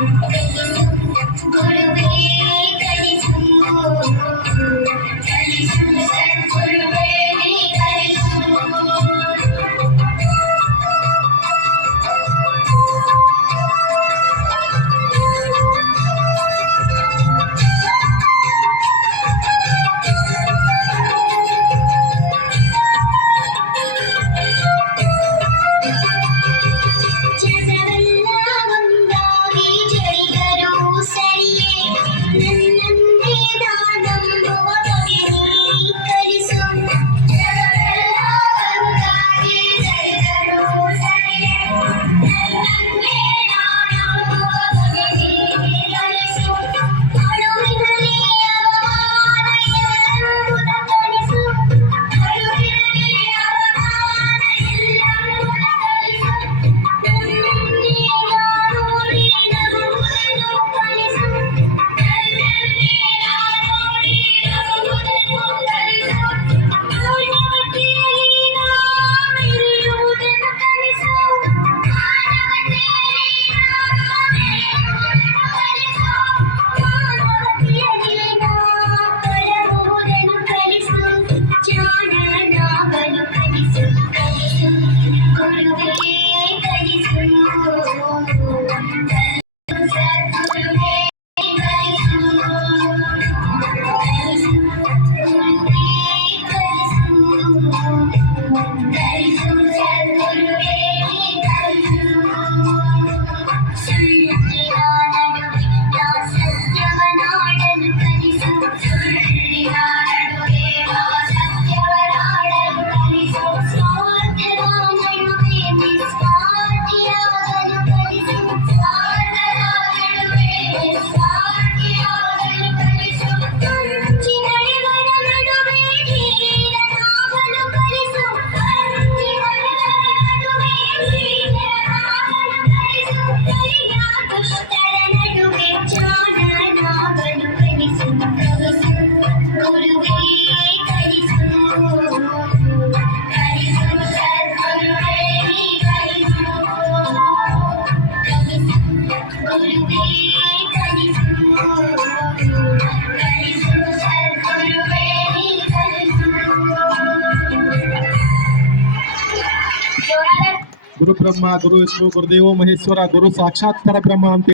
Thank you. गुरु ब्रह्म गुरु विष्णु गुरुदेव महेश्वर गुरु साक्षात्कार ब्रह्म अंत